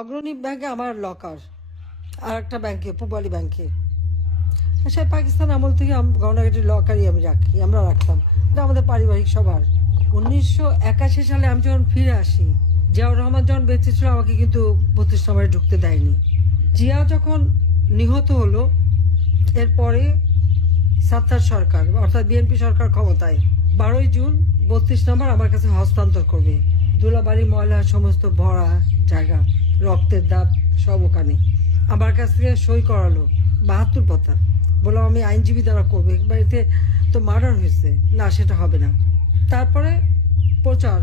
অগ্রণী ব্যাংকে আমার লকার, আর একটা ব্যাংকে পূবালী ব্যাংকে। সে পাকিস্তান আমল থেকে গহনাগাটির লকারই আমরা রাখতাম। এটা আমাদের পারিবারিক সবার। 1981 সালে আমি যখন ফিরে আসি, জিয়াউর রহমান যখন বেঁচে ছিল আমাকে কিন্তু 32 নম্বরে ঢুকতে দেয়নি। জিয়া যখন নিহত হলো, এরপরে সাত্তার সরকার অর্থাৎ বিএনপি সরকার ক্ষমতায় 12ই জুন 32 নম্বর আমার কাছে হস্তান্তর করবে। ধুলাবাড়ি ময়লা সমস্ত ভরা জায়গা, রক্তের দাগ সব ওখানে। আমার কাছ থেকে সই করালো 72 পাতা। বললাম আমি আইনজীবী দ্বারা করবো, বাড়িতে তো মার্ডার হয়েছে, না সেটা হবে না। তারপরে প্রচার,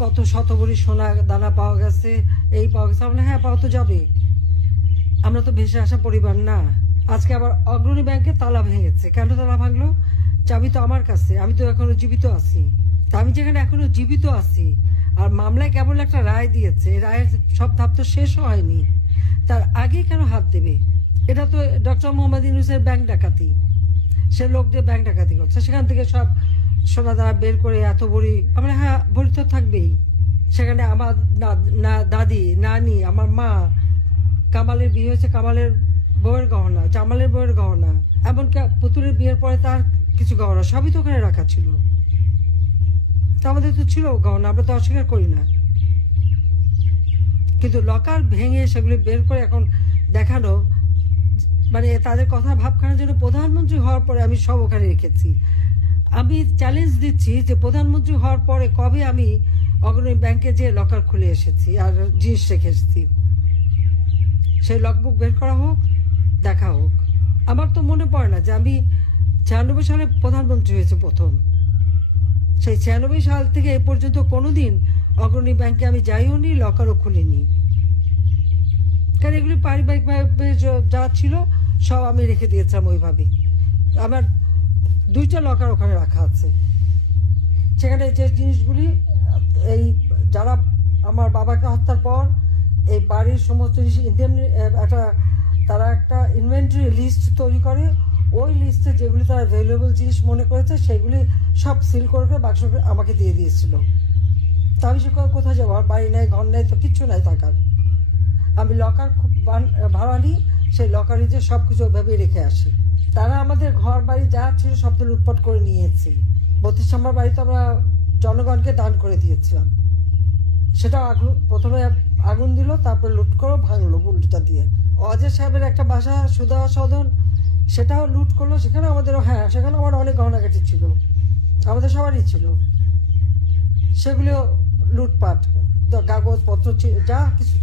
কত শতভরি সোনা দানা পাওয়া গেছে, এই পাওয়া গেছে। আমরা হ্যাঁ, পাওয়া তো যাবে, আমরা তো ভেসে আসা পরিবার না। আজকে আবার অগ্রণী ব্যাংকে তালা ভেঙেছে। কেন তালা ভাঙলো? চাবি তো আমার কাছে, আমি তো এখনো জীবিত আছি। তা আমি যেখানে এখনো জীবিত আছি আর মামলায় কেবল একটা রায় দিয়েছে, রায়ের সব ধাপ তো শেষ হয়নি, তার আগে কেন হাত দেবে? এটা তো ডক্টর মোহাম্মদ ইউনূসের ব্যাংক ডাকাতি। সে লোক দিয়ে ব্যাংক ডাকাতি করছে, সেখান থেকে সব সোনা দানা বের করে এত ভরি। আমরা হ্যাঁ, ভরি তো থাকবেই। সেখানে আমার না দাদি, নানি, আমার মা, কামালের বিয়ে হয়েছে, কামালের বউয়ের গহনা, জামালের বউয়ের গহনা, এমনকি পুতুলের বিয়ের পরে তার কিছু গহনা সবই তো ওখানে রাখা ছিল। তা আমাদের তো ছিল গহনা, আমরা তো অস্বীকার করি না। কিন্তু লকার ভেঙে সেগুলি বের করে এখন দেখানো, মানে তাদের কথা ভাবখানার জন্য প্রধানমন্ত্রী হওয়ার পরে আমি সব ওখানে রেখেছি। আমি চ্যালেঞ্জ দিচ্ছি যে প্রধানমন্ত্রী হওয়ার পরে কবে আমি অগ্রণী ব্যাংকে যে লকার খুলে এসেছি আর জিনিস রেখে এসেছি, সেই লগবুক বের করা হোক, দেখা হোক। আমার তো মনে পড়ে না যে আমি 96 সালে প্রধানমন্ত্রী হয়েছে প্রথম। সেই 96 সাল থেকে এ পর্যন্ত কোনোদিন অগ্রণী ব্যাংকে আমি যাইও নি, লকারও খুলিনি। কারণ এগুলি পারিবারিকভাবে যা ছিল সব আমি রেখে দিয়েছিলাম ওইভাবেই। আমার 2টা লকার ওখানে রাখা আছে। সেখানে যে জিনিসগুলি, এই যারা আমার বাবাকে হত্যার পর এই বাড়ির সমস্ত জিনিস তারা একটা ইনভেন্টরি লিস্ট তৈরি করে, ওই লিস্টে যেগুলি তারা ভ্যালুয়েবল জিনিস মনে করেছে সেগুলি সব সিল করে বাক্স আমাকে দিয়ে দিয়েছিল। তা আমি সে কোথায় যাবো? আমার বাড়ি নেই, ঘর নেই, তো কিচ্ছু নাই থাকার। আমি লকার ভাড়া নিই, সেই লকারে যে সব কিছু ওইভাবেই রেখে আসি। তারা আমাদের ঘর বাড়ি যা ছিল সব তো লুটপাট করে নিয়েছে। 32 নম্বর বাড়িতে আমরা জনগণকে দান করে দিয়েছিলাম। সেটা প্রথমে আগুন দিল, তারপরে লুট করে ভাঙলো বুলডোজার দিয়ে। অজয় সাহেবের একটা বাসা সুধা সদন, সেটাও লুট করলো। সেখানে আমাদেরও, হ্যাঁ, সেখানে আমার অনেক গহনাগাটি ছিল, আমাদের সবারই ছিল। সেগুলিও লুটপাট, কাগজপত্র যা কিছু ছিল